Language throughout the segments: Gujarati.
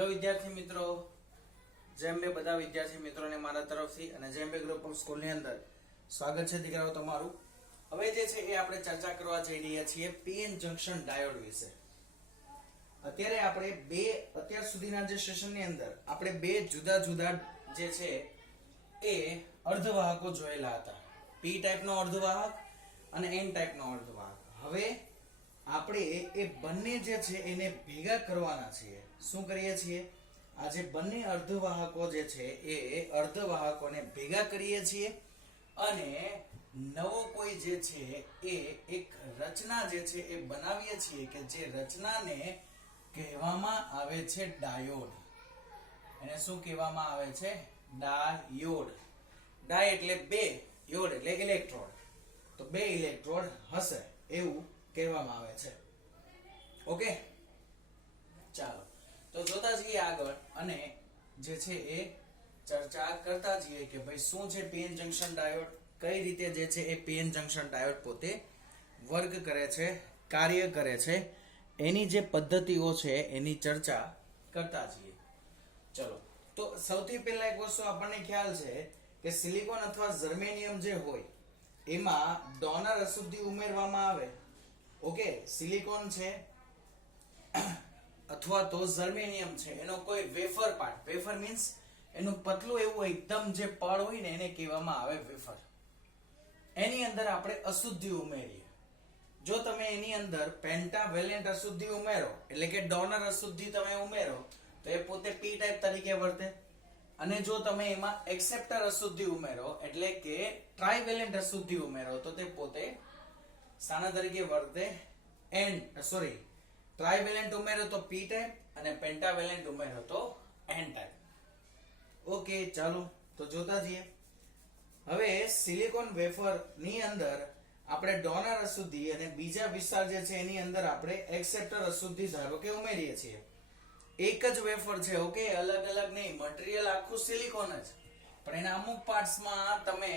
હેલો વિદ્યાર્થી મિત્રો, જેમ બે બધા વિદ્યાર્થી મિત્રોને મારા તરફથી અને જેમ બે ગ્રુપ ઓફ સ્કૂલની અંદર સ્વાગત છે દીકરાઓ તમારું. હવે જે છે એ આપણે ચર્ચા કરવા જઈ રહ્યા છીએ પીએન જંકશન ડાયોડ વિશે. અત્યારે આપણે અત્યાર સુધીના જે સેશનની અંદર આપણે બે જુદા જુદા જે છે એ અર્ધવાહકો જોયેલા હતા. પી ટાઈપનો અર્ધવાહક અને એન ટાઈપનો અર્ધવાહક. હવે આપણે એ બંને જે છે એને ભેગા કરવાના છીએ. શું કરીએ છીએ? આ જે બંને અર્ધવાહકો જે છે એ અર્ધવાહકોને ભેગા કરીએ છીએ અને નવો કોઈ જે છે એ એક રચના જે છે એ બનાવીએ છીએ કે જે રચનાને કહેવામાં આવે છે ડાયોડ. એને શું કહેવામાં આવે છે? ડાયોડ. ડાય એટલે બે, યોડ એટલે ઇલેક્ટ્રોડ. તો બે ઇલેક્ટ્રોડ હશે એવું કહેવામાં આવે છે. ઓકે, ચાલો તો જોતા જઈએ આગળ અને જે છે એ ચર્ચા કરતા જઈએ કે ભાઈ શું છે પીએન જંકશન ડાયોડ, કઈ રીતે જે છે એ પીએન જંકશન ડાયોડ પોતે વર્ક કરે છે, કાર્ય કરે છે, એની જે પદ્ધતિઓ છે એની ચર્ચા કરતા જઈએ. ચલો તો સૌથી પહેલા એક વસ્તુ આપણને ખ્યાલ છે કે સિલિકોન અથવા જર્મેનિયમ જે હોય એમાં ડોનર અશુદ્ધિ ઉમેરવામાં આવે. ઓકે, સિલિકોન છે અથવા તો જર્મેનિયમ છે એનો કોઈ વેફર પાર્ટ, વેફર મીન્સ એનું પતલું એવું એકદમ જે પડ હોય ને એને કહેવામાં આવે વેફર. એની અંદર આપણે અશુદ્ધિ ઉમેરીએ. જો તમે એની અંદર પેન્ટાવેલેન્ટ અશુદ્ધિ ઉમેરો એટલે કે ડોનર અશુદ્ધિ તમે ઉમેરો તો એ પોતે પી ટાઈપ તરીકે વર્તે. અને જો તમે એમાં એક્સેપ્ટર અશુદ્ધિ ઉમેરો એટલે કે ટ્રાઇવેલેન્ટ અશુદ્ધિ ઉમેરો તો તે પોતે શાના તરીકે વર્તે? ટ્રાઇવેલેન્ટ ઉમેરો તો પી ટાઈપ અને પેન્ટાવેલેન્ટ ઉમેરો તો એન ટાઈપ. ઓકે, ચાલો તો જોતા જઈએ. હવે સિલિકોન વેફર ની અંદર આપણે ડોનર અશુદ્ધિ અને બીજા વિસ્તાર જે છે એની અંદર આપણે એક્સેપ્ટર અશુદ્ધિ ધારો કે ઉમેરીએ છીએ. એક જ વેફર છે, ઓકે, અલગ અલગ નહીં, મટીરીયલ આખું સિલિકોન જ, પણ એના અમુક પાર્ટ્સમાં તમે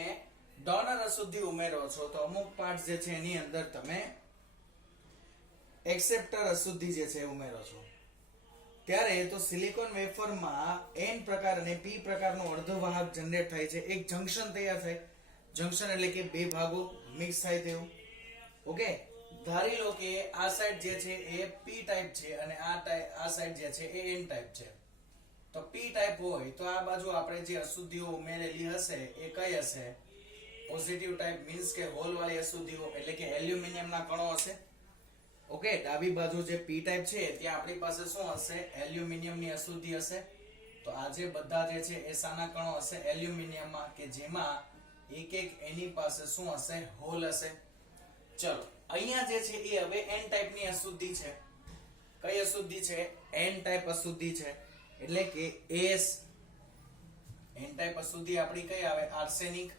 ડોનર અશુદ્ધિ ઉમેરો છો તો અમુક પાર્ટ્સ જે છે એની અંદર તમે એક્સેપ્ટર અશુદ્ધિ જે છે ઉમેરો છો. ત્યારે તો સિલિકોન વેફરમાં એન પ્રકાર અને પી પ્રકારનો અર્ધવાહક જનરેટ થાય છે. એક જંકશન તૈયાર થાય. જંકશન એટલે કે બે ભાગો મિક્સ થાય તેવું. ઓકે, ધારી લો કે આ સાઈડ જે છે એ પી ટાઈપ છે અને આ સાઈડ જે છે એ એન ટાઈપ છે. તો પી ટાઈપ હોય તો આ બાજુ આપણે જે અશુદ્ધિઓ ઉમેરેલી હશે એ કઈ હશે? પોઝિટિવ ટાઈપ મીન્સ કે હોલ વાળી અશુદ્ધિઓ એટલે કે એલ્યુમિનિયમના કણો હશે. ઓકે, ડાબી બાજુ જે પી ટાઈપ છે ત્યાં આપણી પાસે શું હશે? એલ્યુમિનિયમની અશુદ્ધિ હશે. તો આ જે બધા જે છે એ શાના કણો હશે? એલ્યુમિનિયમમાં, કે જેમાં એક એક એની પાસે શું હશે? હોલ હશે. ચલો અહીંયા જે છે એ હવે એન ટાઈપની અશુદ્ધિ છે. કઈ અશુદ્ધિ છે? એન ટાઈપ અશુદ્ધિ છે. એટલે કે એસ એન ટાઈપ અશુદ્ધિ આપણી કઈ આવે? આર્સેનિક.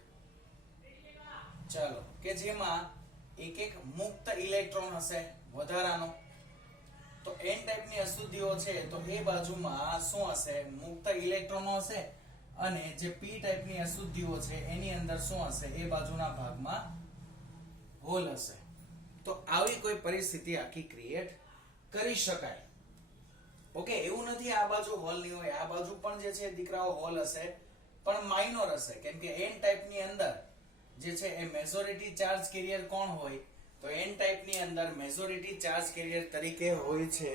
ચાલો, કે જેમાં એક એક મુક્ત ઇલેક્ટ્રોન હશે વધારાનો. તો એન ટાઈપની અશુદ્ધિઓ છે તો એ બાજુમાં શું હશે? મુક્ત ઇલેક્ટ્રોનો હશે. અને જે પી ટાઈપની અશુદ્ધિઓ છે એની અંદર શું હશે? એ બાજુના ભાગમાં હોલ હશે. તો આવી કોઈ પરિસ્થિતિ આખી ક્રિએટ કરી શકાય. ઓકે, એવું નથી આ બાજુ હોલ નહીં હોય, આ બાજુ પણ જે છે દીકરાઓ હોલ હશે, પણ માઇનોર હશે. કેમ કે એન ટાઈપની અંદર જે છે એ મેજોરિટી ચાર્જ કેરિયર કોણ હોય? તો એન ટાઈપની અંદર મેજોરિટી ચાર્જ કેરિયર તરીકે હોય છે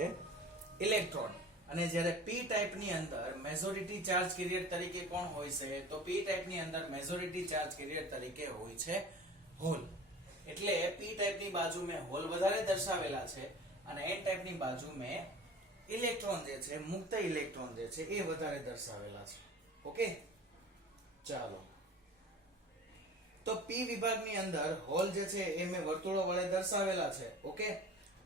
ઇલેક્ટ્રોન. અને જ્યારે પી ટાઈપની અંદર મેજોરિટી ચાર્જ કેરિયર તરીકે કોણ હોય છે? તો પી ટાઈપની અંદર મેજોરિટી ચાર્જ કેરિયર તરીકે હોય છે હોલ. એટલે પી ટાઈપની બાજુ મેં હોલ વધારે દર્શાવેલા છે અને એન ટાઈપની બાજુ મેં ઇલેક્ટ્રોન જે છે, મુક્ત ઇલેક્ટ્રોન જે છે એ વધારે દર્શાવેલા છે. ઓકે, ચાલો તો પી વિભાગની અંદર હોલ જે છે એ મેં વર્તુળો વડે દર્શાવેલા છે. ઓકે,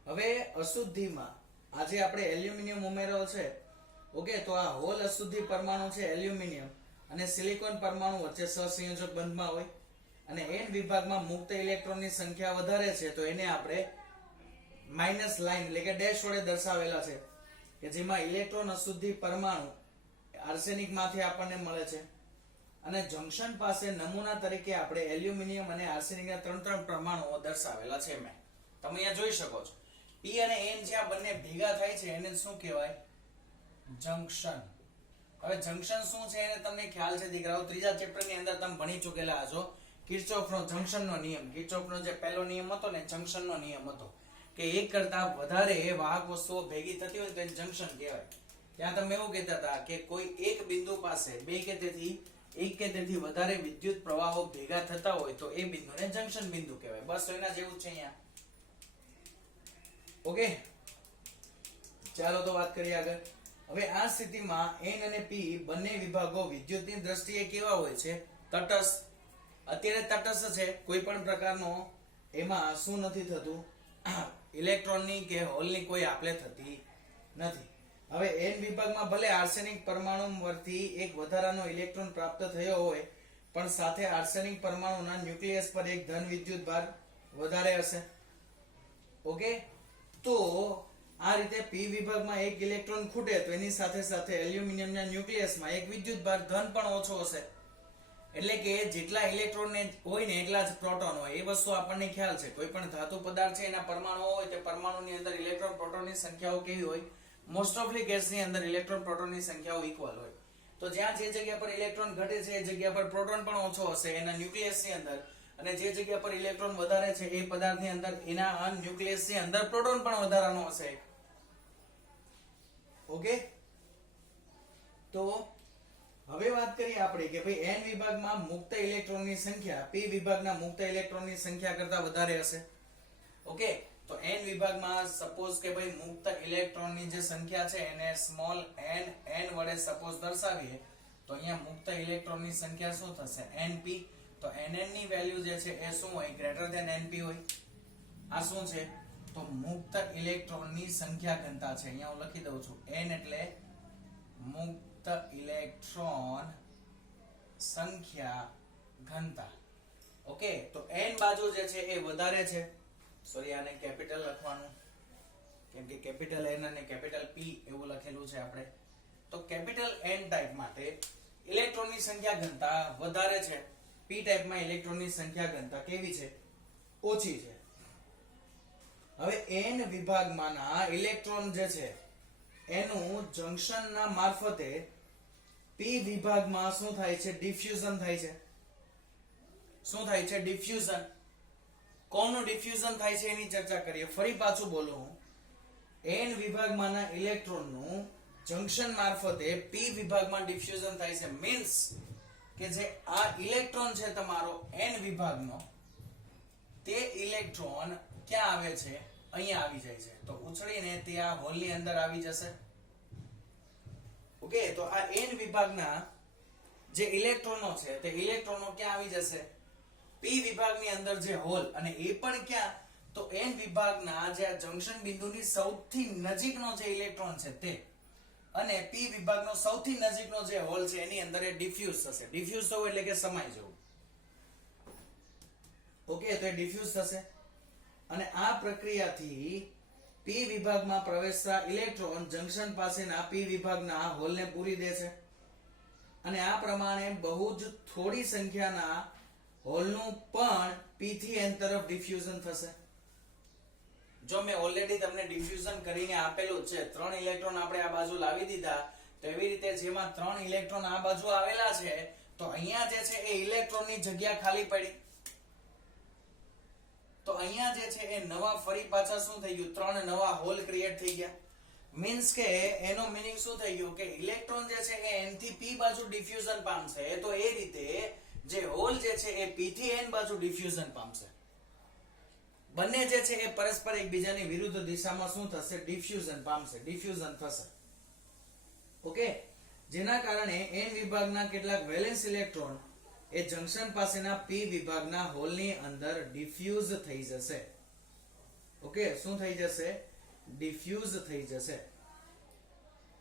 હવે અશુદ્ધિમાં આજે આપણે એલ્યુમિનિયમ ઉમેરો છે. ઓકે, તો આ હોલ અશુદ્ધિ પરમાણુ છે એલ્યુમિનિયમ અને સિલિકોન પરમાણુ વચ્ચે સહસંયોજક બંધમાં હોય. અને એન વિભાગમાં મુક્ત ઇલેક્ટ્રોનની સંખ્યા વધારે છે તો એને આપણે માઇનસ લાઈન એટલે કે ડેશ વડે દર્શાવેલા છે, કે જેમાં ઇલેક્ટ્રોન અશુદ્ધિ પરમાણુ આર્સેનિક માંથી આપણને મળે છે. અને જંકશન પાસે નમૂના તરીકે આપણે એલ્યુમિનિયમ અને આર્સેનિકના ત્રણ પરમાણુઓ દર્શાવેલા છે. મેં તમે અહીંયા જોઈ શકો છો. પી અને એન જ્યાં બંને ભેગા થાય છે એને શું કહેવાય? જંક્શન. હવે જંક્શન શું છે એને તમને ખ્યાલ છે દીકરાઓ, ત્રીજા ચેપ્ટર ની અંદર તમે ભણી ચૂકેલા છો. કિર્ચોફનો જંક્શનનો નિયમ, કિર્ચોફનો જે પહેલો નિયમ હતો ને જંક્શનનો નિયમ હતો કે એક કરતા વધારે વાહક વસ્તુઓ ભેગી થતી હોય તો એને જંક્શન કહેવાય. ત્યાં તમે એવું કહેતા હતા કે કોઈ એક બિંદુ પાસે એક કે તેથી વધારે વિદ્યુત પ્રવાહો ભેગા થતા હોય તો એ બિંદુને જંક્શન બિંદુ કહેવાય. બસ એના જેવું જ છે અહીંયા. ઓકે, ચાલો તો વાત કરીએ આગળ. હવે આ સ્થિતિમાં N અને P બંને વિભાગો વિદ્યુતની દ્રષ્ટિએ કેવા હોય છે? તટસ્થ. અત્યારે તટસ્થ છે, કોઈ પણ પ્રકારનો એમાં શું નથી થતું, ઇલેક્ટ્રોનની કે હોલની કોઈ આપલે થતી નથી. હવે N વિભાગમાં ભલે આર્સેનિક પરમાણુમાંથી એક વધારાનો ઇલેક્ટ્રોન પ્રાપ્ત થયો હોય પણ સાથે આર્સેનિક પરમાણુના ન્યુક્લિયસ પર એક ધન વિદ્યુત ભાર વધારે હશે. ઓકે, તો આ રીતે P વિભાગમાં એક ઇલેક્ટ્રોન ખૂટે તો એની સાથે સાથે એલ્યુમિનિયમના ન્યુક્લિયસમાં એક વિદ્યુત ભાર ધન પણ ઓછો હશે. એટલે કે જેટલા ઇલેક્ટ્રોન હોય ને એટલા જ પ્રોટોન હોય. એ વસ્તુ આપણને ખ્યાલ છે. કોઈ પણ ધાતુ પદાર્થ છે એના પરમાણુ હોય તે પરમાણુની અંદર ઇલેક્ટ્રોન પ્રોટોનની સંખ્યાઓ કેવી હોય? મોસ્ટ ઓફલી કેસની અંદર ઇલેક્ટ્રોન પ્રોટોનની સંખ્યાઓ ઇક્વલ હોય. તો જ્યાં જે જગ્યા પર ઇલેક્ટ્રોન ઘટે છે એ જગ્યા પર પ્રોટોન પણ ઓછો હશે એના ન્યુક્લિયસની અંદર, અને જે જગ્યા પર ઇલેક્ટ્રોન વધારે છે એ પદાર્થની અંદર એના ન્યુક્લિયસની અંદર પ્રોટોન પણ વધારાનો હશે. ઓકે, તો હવે વાત કરીએ આપણે કે ભાઈ N વિભાગમાં મુક્ત ઇલેક્ટ્રોનની સંખ્યા P વિભાગના મુક્ત ઇલેક્ટ્રોનની સંખ્યા કરતા વધારે હશે. ઓકે, તો N વિભાગમાં સપોઝ કે ભાઈ મુક્ત ઇલેક્ટ્રોનની જે સંખ્યા છે એને સ્મોલ n વડે સપોઝ દર્શાવીએ તો અહીંયા મુક્ત ઇલેક્ટ્રોનની સંખ્યા શું થશે? Np. તો Nn ની વેલ્યુ જે છે એ શું હોય? ગ્રેટર ધેન Np હોય. આ શું છે? તો મુક્ત ઇલેક્ટ્રોનની સંખ્યા ઘનતા છે. અહીંયા હું લખી દઉં છું, n એટલે મુક્ત ઇલેક્ટ્રોન સંખ્યા ઘનતા. ઓકે, તો n બાજુ જે છે એ વધારે છે. સોરી, આને કેપિટલ લખવાનું કેમ કે કેપિટલ n અને કેપિટલ P એવું લખેલું છે આપણે. તો કેપિટલ N ટાઈપ માટે ઇલેક્ટ્રોનની સંખ્યા ઘનતા વધારે છે. P ટાઈપમાં ઇલેક્ટ્રોનની સંખ્યા ઘનતા કેવી છે? ઓછી છે. હવે N વિભાગમાંના ઇલેક્ટ્રોન જે છે એનું જંક્શનના મારફતે P વિભાગમાં શું થાય છે? ડિફ્યુઝન થાય છે. શું થાય છે? ડિફ્યુઝન. કોનું ડિફ્યુઝન થાય છે એની ચર્ચા કરીએ. ફરી પાછું બોલું હું, N વિભાગમાંના ઇલેક્ટ્રોનનું જંક્શન મારફતે P વિભાગમાં ડિફ્યુઝન થાય છે. મીન્સ કે જે આ ઇલેક્ટ્રોન છે તમારો N વિભાગનો, તે ઇલેક્ટ્રોન ક્યાં આવે છે? અહીંયા આવી જાય છે. તો ઉછળીને તે આ હોલની અંદર આવી જશે. ઓકે, તો આ N વિભાગના જે ઇલેક્ટ્રોનો છે તે ઇલેક્ટ્રોનો ક્યાં આવી જશે? P વિભાગની અંદર જે હોલ, અને એ પણ ક્યાં? તો N વિભાગના જે આ જંક્શન બિંદુની સૌથી નજીકનો જે ઇલેક્ટ્રોન છે તે, અને P વિભાગનો સૌથી નજીકનો જે હોલ છે એની અંદર એ ડિફ્યુઝ થશે. ડિફ્યુઝ થવું એટલે કે સમાઈ જવું. ઓકે, તો એ ડિફ્યુઝ થશે અને આ પ્રક્રિયાથી P વિભાગમાં પ્રવેશતા ઇલેક્ટ્રોન જંક્શન પાસેના P વિભાગના હોલને પૂરી દે છે, અને આ પ્રમાણે બહુ જ થોડી સંખ્યાના હોલનું પણ P થી N તરફ ડિફ્યુઝન થશે. જો મેં ઓલરેડી તમને ડિફ્યુઝન કરીને આપેલું છે, 3 ઇલેક્ટ્રોન આપણે આ બાજુ લાવી દીધા, તો એવી રીતે જેમાં 3 ઇલેક્ટ્રોન આ બાજુ આવેલા છે તો અહીંયા જે છે એ ઇલેક્ટ્રોનની જગ્યા ખાલી પડી. તો અહીંયા જે છે એ નવા ફરી પાછા શું થઈ ગયું? 3 નવા હોલ ક્રિએટ થઈ ગયા. મીન્સ કે એનો મીનિંગ શું થઈ ગયું કે ઇલેક્ટ્રોન જે છે એ N થી P બાજુ ડિફ્યુઝન પામશે, તો એ રીતે જે હોલ જે છે એ P થી N બાજુ ડિફ્યુઝન પામશે. બંને જે છે એ પરસ્પર એકબીજાની વિરુદ્ધ દિશામાં શું થશે? ડિફ્યુઝન પામશે, ડિફ્યુઝન થશે. ઓકે, જેના કારણે N વિભાગના કેટલાક વેલેન્સ ઇલેક્ટ્રોન એ જંક્શન પાસેના P વિભાગના હોલની અંદર ડિફ્યુઝ થઈ જશે. ઓકે, શું થઈ જશે? ડિફ્યુઝ થઈ જશે.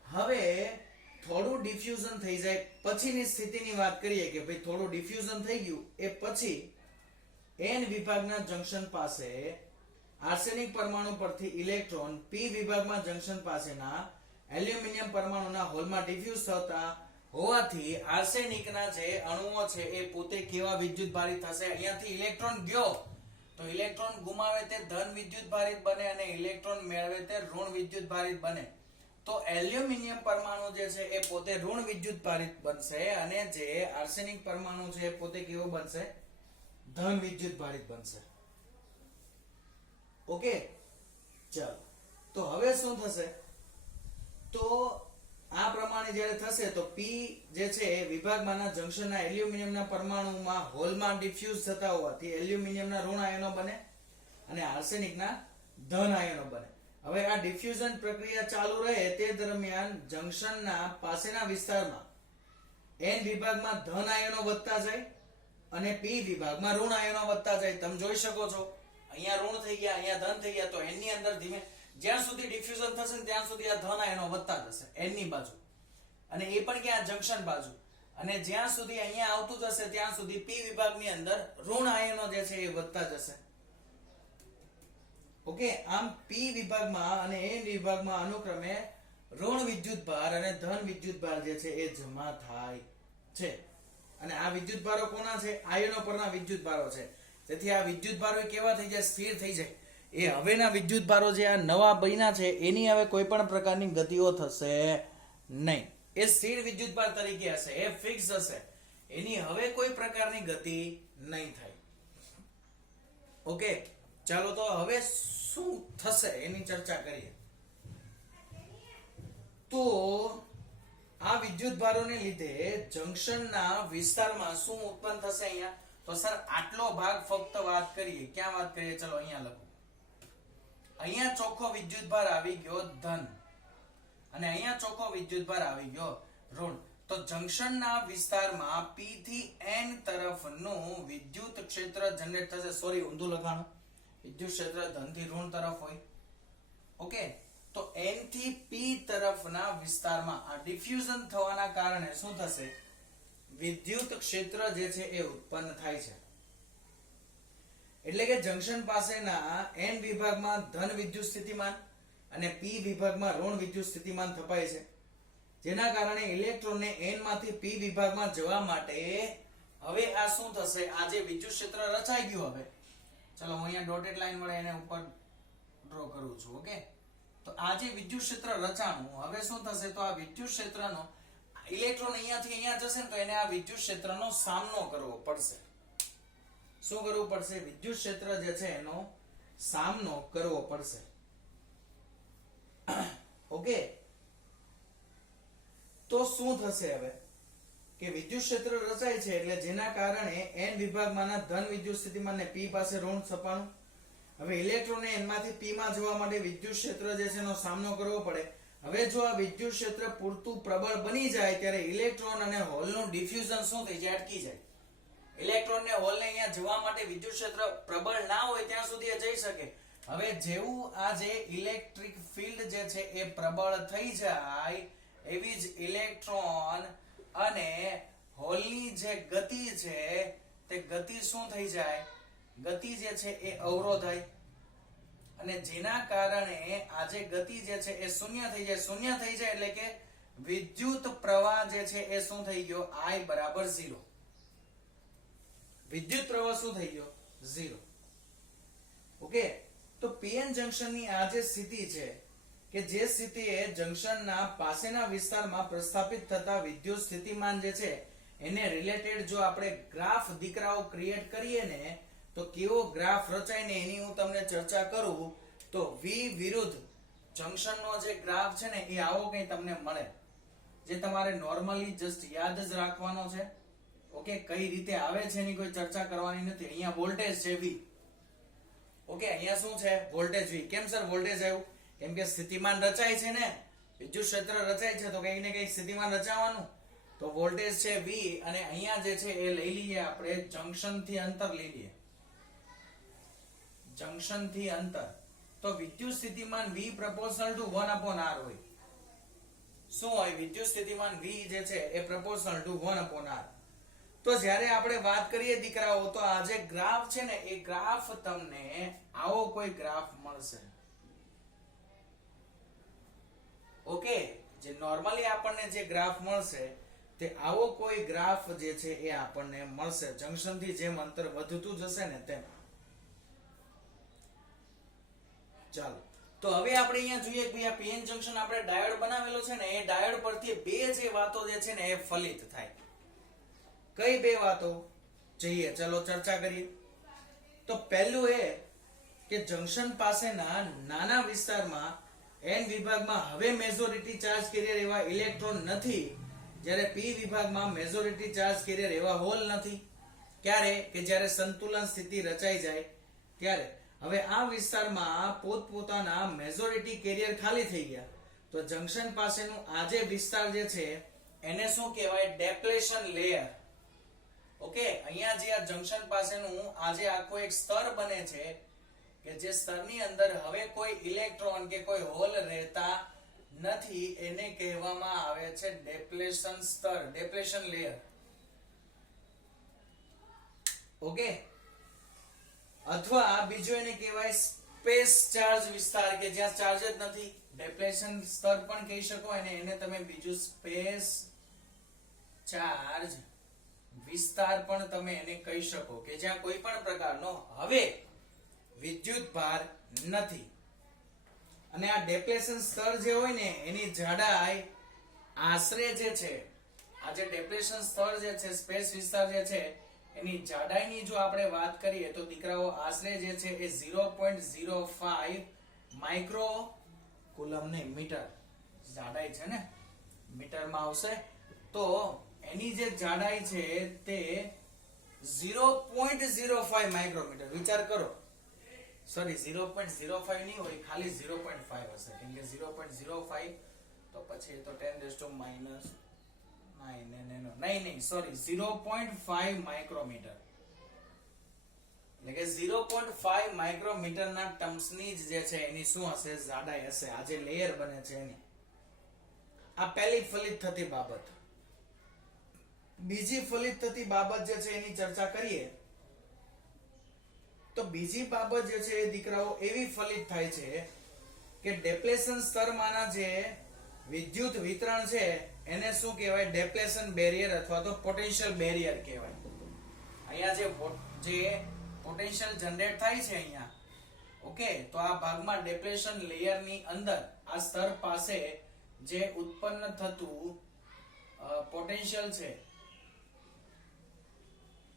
હવે થોડું ડિફ્યુઝન થઈ જાય પછીની સ્થિતિની વાત કરીએ કે ભાઈ થોડું ડિફ્યુઝન થઈ ગયું એ પછી N વિભાગના જંક્શન પાસે આર્સેનિક પરમાણુ પરથી ઇલેક્ટ્રોન P વિભાગમાં જંક્શન પાસેના એલ્યુમિનિયમ પરમાણુના હોલમાં ડિફ્યુઝ થતા હોવાથી આર્સેનિકના જે અણુઓ છે એ પોતે કેવા વિદ્યુતભારિત થશે? અહીંયાથી ઇલેક્ટ્રોન ગયો તો ઇલેક્ટ્રોન ગુમાવે તે ધન વિદ્યુતભારિત બને, અને ઇલેક્ટ્રોન મેળવે તે ઋણ વિદ્યુતભારિત બને. તો એલ્યુમિનિયમ પરમાણુ જે છે એ પોતે ઋણ વિદ્યુત ભારિત બનશે અને જે આર્સેનિક પરમાણુ છે એ પોતે કેવો બનશે? ધન વિદ્યુત ભારિત બનશે. ઓકે, ચાલો તો હવે શું થશે? તો આ પ્રમાણે જ્યારે થશે તો P જે છે એ વિભાગમાંના જંક્શનના એલ્યુમિનિયમના પરમાણુમાં હોલમાં ડિફ્યુઝ થતા હોવાથી એલ્યુમિનિયમના ઋણ આયનો બને અને આર્સેનિકના ધન આયનો બને. હવે આ ડિફ્યુઝન પ્રક્રિયા ચાલુ રહે તે દરમિયાન જંક્શનના પાસેના વિસ્તારમાં N વિભાગમાં ધન આયનો વધતા જાય અને P વિભાગમાં ઋણ આયનો વધતા જાય. તમે જોઈ શકો છો અહીંયા ઋણ થઈ ગયા, અહીંયા ધન થઈ ગયા. તો N ની અંદર ધીમે જ્યાં સુધી ડિફ્યુઝન થશે ને ત્યાં સુધી આ ધન આયનો વધતા જશે N ની બાજુ, અને એ પણ ક્યાં? જંક્શન બાજુ. અને જ્યાં સુધી અહીંયા આવતું જશે ત્યાં સુધી P વિભાગની અંદર ઋણ આયનો જે છે એ વધતા જશે. ઓકે, આમ P વિભાગમાં અને N વિભાગમાં અનુક્રમે ઋણ વિદ્યુતભાર અને ધન વિદ્યુતભાર જે છે એ જમા થાય છે. અને આ વિદ્યુતભારો કોના છે? આયનો પરના વિદ્યુતભારો છે. તેથી આ વિદ્યુતભારો કેવા થઈ જાય? સ્થિર થઈ જાય. એ હવેના વિદ્યુતભારો જે આ નવા બન્યા છે એની હવે કોઈ પણ પ્રકારની ગતિઓ થશે નહીં. એ સ્થિર વિદ્યુતભાર તરીકે હશે, એ ફિક્સ હશે. એની હવે કોઈ પ્રકારની ગતિ નહીં થાય. ઓકે, ચાલો તો હવે શું થશે એની ચર્ચા કરીએ. તો આ વિદ્યુતભારોને લીધે જંક્શનના વિસ્તારમાં શું ઉત્પન્ન થશે અહીંયા? તો સર આટલો ભાગ ફક્ત વાત કરીએ. ક્યાં વાત કરીએ? ચલો અહીંયા લખો. અહીંયા ચોખ્ખો વિદ્યુતભાર આવી ગયો ધન અને અહીંયા ચોખ્ખો વિદ્યુતભાર આવી ગયો ઋણ. તો જંક્શનના વિસ્તારમાં P થી N તરફનું વિદ્યુત ક્ષેત્ર જનરેટ થશે. સોરી, ઊંધું લખાણું. વિદ્યુત ક્ષેત્ર ધન થી ઋણ તરફ હોય. ઓકે, તો N થી P તરફના વિસ્તારમાં આ ડિફ્યુઝન થવાના કારણે શું થશે? વિદ્યુત ક્ષેત્ર જે છે એ ઉત્પન્ન થાય છે. એટલે કે જંક્શન પાસેના N વિભાગમાં ધન વિદ્યુત સ્થિતિમાન અને P વિભાગમાં ઋણ વિદ્યુત સ્થિતિમાન થપાય છે, જેના કારણે ઇલેક્ટ્રોનને N માંથી P વિભાગમાં જવા માટે હવે આ શું થશે? આ જે વિદ્યુત ક્ષેત્ર રચાઈ ગયું, હવે ચલો હું અહીંયા ડોટેડ લાઈન વડે એને ઉપર ડ્રો કરું છું. ઓકે, તો આ જે વિદ્યુત ક્ષેત્ર રચાણું હવે શું થશે? તો આ વિદ્યુત ક્ષેત્રનો ઇલેક્ટ્રોન અહીંયાથી અહીંયા જશે ને તો એને આ વિદ્યુત ક્ષેત્રનો સામનો કરવો પડશે. શું કરવું પડશે? વિદ્યુત ક્ષેત્ર જે છે એનો સામનો કરવો પડશે. ઓકે, તો શું થશે હવે? કે વિદ્યુત ક્ષેત્ર રચાય છે એટલે જેના કારણે N વિભાગમાંના ધન વિદ્યુત સ્થિતિમાનને P પાસે ઋણ છપાણું. હવે ઇલેક્ટ્રોનને N માંથી P માં જવા માટે વિદ્યુત ક્ષેત્ર જે છે એનો સામનો કરવો પડે. હવે જો આ વિદ્યુત ક્ષેત્ર પૂરતું પ્રબળ બની જાય ત્યારે ઇલેક્ટ્રોન અને હોલનું ડિફ્યુઝન શું થઈ જાય? અટકી જાય. ઇલેક્ટ્રોન ને હોલ ને અહીંયા જવા માટે વિદ્યુત ક્ષેત્ર પ્રબળ ના હોય ત્યાં સુધી એ જઈ શકે. હવે જેવું આ જે ઇલેક્ટ્રિક ફિલ્ડ જે છે એ પ્રબળ થઈ જાય એવી જ ઇલેક્ટ્રોન અને હોલની જે ગતિ છે તે ગતિ શું થઈ જાય? ગતિ જે છે એ અવરોધાય અને જેના કારણે આ જે ગતિ જે છે એ શૂન્ય થઈ જાય. શૂન્ય થઈ જાય એટલે કે વિદ્યુત પ્રવાહ જે છે એ શું થઈ ગયો? I બરાબર 0. વિદ્યુત પ્રવાહ શું થઈ ગયો? 0. ઓકે, તો પીએન જંક્શનની આ જે સ્થિતિ છે કે જે સ્થિતિએ જંક્શનના પાસેના વિસ્તારમાં પ્રસ્થાપિત થતા વિદ્યુત સ્થિતિમાન જે છે એને રિલેટેડ જો આપણે ગ્રાફ દીકરાઓ ક્રિએટ કરીએ ને તો કેવો ગ્રાફ રચાય ને એની હું તમને ચર્ચા કરું. તો V વિરુદ્ધ જંક્શનનો જે ગ્રાફ છે ને એ આવો કંઈ તમને મળે, જે તમારે નોર્મલી જસ્ટ યાદ જ રાખવાનો છે. ઓકે, કઈ રીતે આવે છે એની કોઈ ચર્ચા કરવાની નથી. અહીંયા વોલ્ટેજ છે V. ઓકે, અહીંયા શું છે? Voltage V. કેમ સર વોલ્ટેજ આવ્યું? કેમ કે સ્થિતિમાન રચાય છે ને, વિદ્યુત ક્ષેત્ર રચાય છે તો કંઈક ને કંઈક સ્થિતિમાન રચાવાનું. તો વોલ્ટેજ છે V અને અહીંયા જે છે એ લઈ લઈએ આપણે જંક્શન થી અંતર લઈ લઈએ. જંક્શન થી અંતર તો વિદ્યુત સ્થિતિમાન V proportional to 1/r હોય. શું હોય? વિદ્યુત સ્થિતિમાન V જે છે એ proportional to 1/r. તો જ્યારે આપણે વાત કરીએ દીકરાઓ તો આ જે ગ્રાફ છે ને એ ગ્રાફ તમને આવો કોઈ ગ્રાફ મળશે. ઓકે, જે નોર્મલી આપણને જે ગ્રાફ મળશે તે આવો કોઈ ગ્રાફ જે છે એ આપણને મળશે. જંક્શન થી જેમ અંતર વધતું જશે ને તેમ. ચાલો તો હવે આપણે અહીંયા જોઈએ કે આ પીએન જંકશન આપણે ડાયોડ બનાવેલો છે ને, એ ડાયોડ પરથી બે જે વાતો જે છે ને એ ફલિત થાય. કઈ બે વાતો જોઈએ, ચલો ચર્ચા કરીએ. તો પહેલું એ કે જંકશન પાસેના નાના વિસ્તારમાં એન વિભાગમાં હવે મેજોરિટી ચાર્જ કેરિયર એવા ઇલેક્ટ્રોન નથી, જ્યારે પી વિભાગમાં મેજોરિટી ચાર્જ કેરિયર એવા હોલ નથી. ક્યારે? કે જ્યારે સંતુલન સ્થિતિ રચાઈ જાય ત્યારે. હવે આ વિસ્તારમાં પોતપોતાના મેજોરિટી કેરિયર ખાલી થઈ ગયા, તો જંકશન પાસેનું આ જે વિસ્તાર જે છે એને શું કહેવાય? Depletion layer. ઓકે, અહીંયા જે આ જંકશન પાસેનું આજે આખો એક સ્તર બને છે કે જે સ્તરની અંદર હવે કોઈ ઇલેક્ટ્રોન કે કોઈ હોલ રહેતા નથી, એને કહેવામાં આવે છે ડેપ્લેશન સ્તર, ડેપ્લેશન લેયર. ઓકે, અથવા બીજો એને કહેવાય સ્પેસ ચાર્જ વિસ્તાર, કે જ્યાં ચાર્જ જ નથી. ડેપ્લેશન સ્તર પણ કહી શકો અને એને તમે બીજું સ્પેસ ચાર્જ વિસ્તાર પણ તમે એને કહી શકો, કે જ્યાં કોઈ પણ પ્રકારનો હવે વિદ્યુત ભાર નથી. અને આ ડેપ્લેશન સ્તર જે હોય ને એની જાડાઈ આશરે જે છે, આ જે ડેપ્લેશન સ્તર જે છે, સ્પેસ વિસ્તાર જે છે, એની જાડાઈની જો આપણે વાત કરીએ તો દીકરાઓ આશરે જે છે એ 0.05 માઇક્રો કુલમ ને મીટર જાડાઈ છે ને, મીટરમાં આવશે. તો એની જે જાડાઈ છે તે 0.05 માઇક્રોમીટર. વિચાર કરો, સોરી 0.05 નહીં હોય, ખાલી 0.5 હશે, કેમ કે 0.05 તો પછી તો 10⁻⁻⁹ નહીં, સોરી 0.5 માઇક્રોમીટર, એટલે કે 0.5 માઇક્રોમીટર ના ટર્મ્સની જે છે એની શું હશે? જાડાઈ હશે. આ જે લેયર બને છે એની. આ પહેલી ફલિત થતી બાબત. બીજી ફલિત થતી બાબત જે છે એની ચર્ચા કરીએ તો બીજી બાબત જે છે એ દીકરાઓ એવી ફલિત થાય છે કે ડેપ્લેશન સ્તરમાંના જે વિદ્યુત વિતરણ છે એને શું કહેવાય? ડેપ્લેશન બેરિયર અથવા તો પોટેન્શિયલ બેરિયર કહેવાય. અહીંયા જે પોટેન્શિયલ જનરેટ થાય છે અહીંયા, ઓકે, તો આ ભાગમાં ડેપ્લેશન લેયરની અંદર આ સ્તર પાસે જે ઉત્પન્ન થતું પોટેન્શિયલ છે,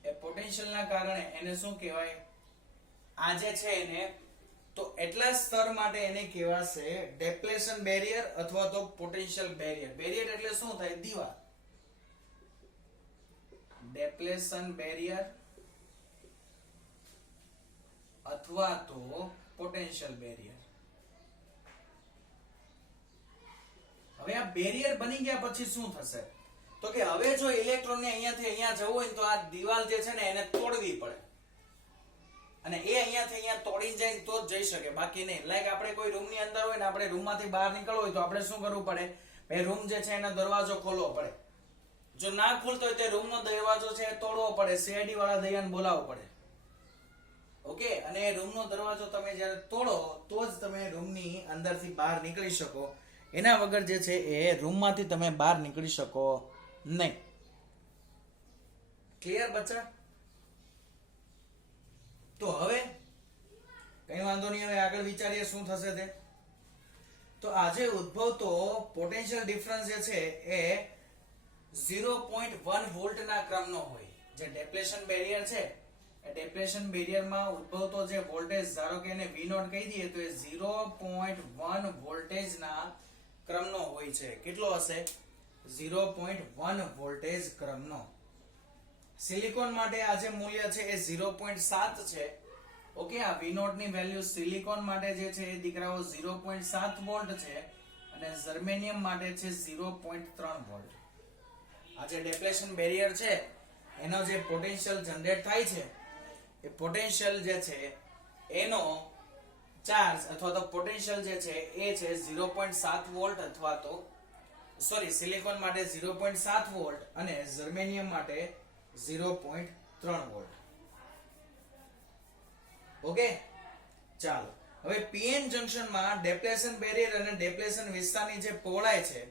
એ પોટેન્શિયલના કારણે એને શું કહેવાય? આ જે છે એને તો એટલા સ્તર માટે એને કહેવાશે ડેપ્લેશન બેરિયર અથવા તો પોટેન્શિયલ બેરિયર. બેરિયર એટલે શું થાય? દીવાલ. ડેપ્લેશન બેરિયર અથવા તો પોટેન્શિયલ બેરિયર. હવે આ બેરિયર બની ગયા પછી શું થશે? તો કે હવે જો ઇલેક્ટ્રોન ને અહીંયાથી અહીંયા જવું હોય તો આ દીવાલ જે છે ને એને તોડવી પડે, અને એ અહીંયાથી અહીંયા તોડી જાય તો જ જઈ શકે, બાકી નહીં. લાઈક આપણે કોઈ રૂમ ની અંદર હોય ને આપણે રૂમ માંથી બહાર નીકળવું હોય તો આપણે શું કરવું પડે? એ રૂમ જે છે એનો દરવાજો ખોલવો પડે. જો ના ખુલતો હોય તો રૂમ નો દરવાજો છે એ તોડવો પડે, સીઆઈડી વાળા દયાને બોલાવવો પડે. ઓકે, અને રૂમ નો દરવાજો તમે જ્યારે તોડો તો જ તમે રૂમ ની અંદરથી બહાર નીકળી શકો. એના વગર જે છે એ રૂમ માંથી તમે બહાર નીકળી શકો નહીં. ક્લિયર બચ્ચા? તો હવે કઈ વાંધો નહીં, હવે આગળ વિચારીએ શું થશે તે. તો આજે ઉદ્ભવતો પોટેન્શિયલ ડિફરન્સ જે છે એ 0.1 વોલ્ટ ના ક્રમનો હોય. જે ડેપ્લેશન બેરિયર છે એ ડેપ્લેશન બેરિયરમાં ઉદ્ભવતો જે વોલ્ટેજ, ધારો કે એને V0 કહી દઈએ તો એ 0.1 વોલ્ટેજ ના ક્રમનો હોય છે. કેટલો હશે? 0.1 વોલ્ટેજ ક્રમનો. સિલિકોન માટે આ જે મૂલ્ય છે એ 0.7 છે. ઓકે, આ V0 ની વેલ્યુ સિલિકોન માટે જે છે એ દીકરાઓ 0.7 વોલ્ટ છે અને જર્મેનિયમ માટે છે 0.3 વોલ્ટ. આ જે ડેપ્લેશન બેરિયર છે એનો જે પોટેન્શિયલ જનરેટ થાય છે એ પોટેન્શિયલ જે છે એનો ચાર્જ અથવા તો પોટેન્શિયલ જે છે એ છે 0.7 વોલ્ટ અથવા તો સોરી સિલિકોન માટે 0.7 વોલ્ટ અને જર્મેનિયમ માટે 0.3 વોલ્ટ. ઓકે, ચાલો હવે પીએન જંકશનમાં ડેપ્લેશન બેરિયર અને ડેપ્લેશન વિસ્તારની જે પહોળાઈ છે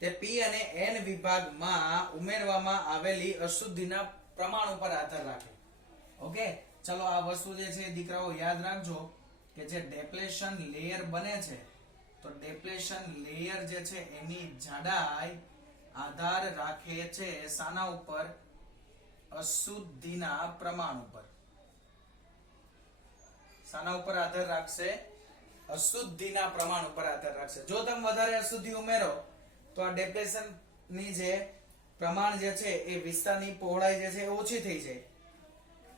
તે પી અને એન વિભાગમાં ઉમેરવામાં આવેલી અશુદ્ધિના પ્રમાણ ઉપર આધાર રાખે. ઓકે, ચલો આ વસ્તુ જે છે દીકરાઓ યાદ રાખજો કે જે ડેપ્લેશન લેયર બને છે તો ડેપ્લેશન લેયર જે છે એની જાડાઈ આધાર રાખે છે શાના ઉપર? અશુદ્ધિના પ્રમાણ ઉપર. શાના ઉપર આધાર રાખશે? અશુદ્ધિના પ્રમાણ ઉપર આધાર રાખશે. જો તમે વધારે અશુદ્ધિ ઉમેરો તો આ ડેપ્લેશન ની જે પ્રમાણ જે છે એ વિસ્તારની પહોળાઈ જે છે એ ઓછી થઈ જાય.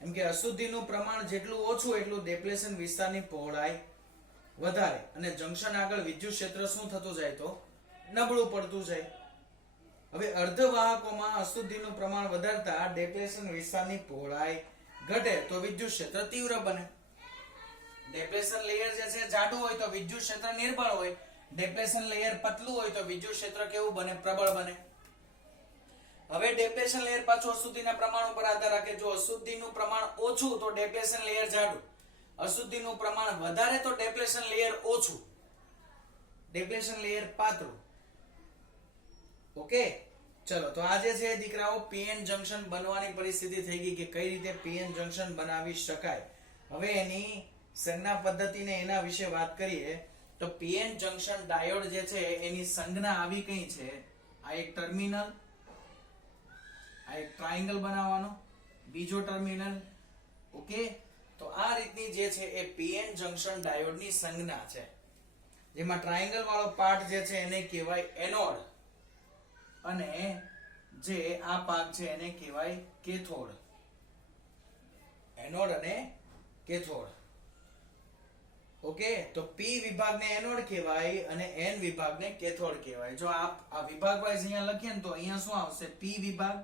એમ કે અશુદ્ધિનું પ્રમાણ જેટલું ઓછું એટલું ડેપ્લેશન વિસ્તારની પહોળાઈ વધારે અને જંકશન આગળ વિદ્યુત ક્ષેત્ર શું થતું જાય? તો નબળું પડતું જાય. હવે અર્ધવાહકોમાં અશુદ્ધિનું પ્રમાણ વધારતા ડેપ્લેશન વિસ્તારની પહોળાઈ ઘટે તો વિદ્યુત ક્ષેત્ર તીવ્ર બને. ડેપ્લેશન લેયર જે છે જાડું હોય તો વિદ્યુત ક્ષેત્ર નિર્બળ હોય. ડેપ્લેશન લેયર પતલું હોય તો વિદ્યુત ક્ષેત્ર કેવું બને? પ્રબળ બને. હવે ડેપ્લેશન લેયર પાછું અશુદ્ધિના પ્રમાણ ઉપર આધાર રાખે. જો અશુદ્ધિનું પ્રમાણ ઓછું તો ડેપ્લેશન લેયર જાડું, અશુદ્ધિનું પ્રમાણ વધારે તો ડેપ્લેશન લેયર ઓછું, ડેપ્લેશન લેયર પાતળું. ઓકે, ચલો તો આજે છે દીકરાઓ પીએન જંકશન બનવાની પરિસ્થિતિ થઈ ગઈ કે કઈ રીતે પીએન જંકશન બનાવી શકાય. હવે એની સંજ્ઞા પદ્ધતિ ને એના વિશે વાત કરીએ તો પીએન જંકશન ડાયોડ જે છે એની સંજ્ઞા આવી કઈ છે? આ એક ટર્મિનલ, આ એક ટ્રાયેંગલ બનાવવાનો, બીજો ટર્મિનલ. ઓકે, તો આ રીતની જે છે એ પીએન જંકશન ડાયોડની સંજ્ઞા છે. જેમાં ટ્રાયેંગલ વાળો પાર્ટ જે છે એને કહેવાય એનોડ અને જે આ ભાગ છે એને કહેવાય કેથોડ. એનોડ અને કેથોડ. ઓકે, તો પી વિભાગને એનોડ કહેવાય અને એન વિભાગને કેથોડ કહેવાય. જો આ વિભાગ વાઇઝ અહીંયા લખીએ ને તો અહીંયા શું આવશે? પી વિભાગ,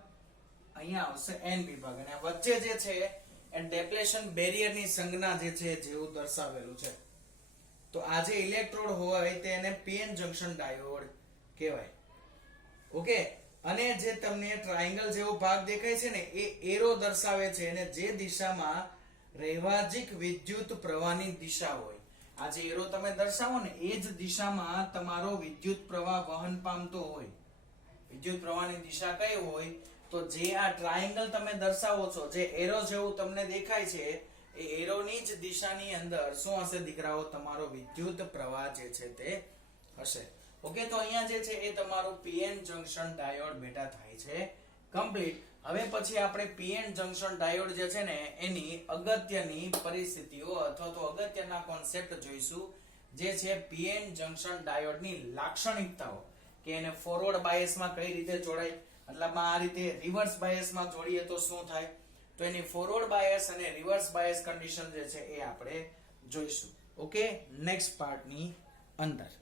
અહીંયા આવશે એન વિભાગ અને વચ્ચે જે છે એ ડેપ્લેશન બેરિયરની સંજ્ઞા જે છે જેવું દર્શાવેલું છે. તો આ જે ઇલેક્ટ્રોડ હોય તેને પીએન જંકશન ડાયોડ કહેવાય. ઓકે, અને જે તમને ટ્રાયેંગલ જેવો ભાગ દેખાય છે ને એ એરો દર્શાવે છે અને જે દિશામાં રૈવાજિક વિદ્યુત પ્રવાહની દિશા હોય, આ જે એરો તમે દર્શાવો ને એ જ દિશામાં તમારો વિદ્યુત પ્રવાહ વહન પામતો હોય. વિદ્યુત પ્રવાહની દિશા કઈ હોય? તો જે આ ટ્રાયેંગલ તમે દર્શાવો છો, જે એરો જેવું તમને દેખાય છે એ એરોની જ દિશાની અંદર શું હશે દીકરાઓ? તમારો વિદ્યુત પ્રવાહ જે છે તે હશે. ઓકે, તો અહીંયા જે છે એ તમારું પીએન જંકશન ડાયોડ બેટા થાય છે કમ્પ્લીટ. હવે પછી આપણે પીએન જંકશન ડાયોડ જે છે ને એની અગત્યની પરિસ્થિતિઓ અથવા તો અગત્યના કોન્સેપ્ટ જોઈશું, જે છે પીએન જંકશન ડાયોડની લાક્ષણિકતાઓ, કે એને ફોરવર્ડ બાયસમાં કઈ રીતે જોડાય, મતલબમાં આ રીતે રિવર્સ બાયસમાં જોડીએ તો શું થાય. તો એની ફોરવર્ડ બાયસ અને રિવર્સ બાયસ કન્ડિશન જે છે એ આપણે જોઈશું. ઓકે, નેક્સ્ટ પાર્ટની અંદર.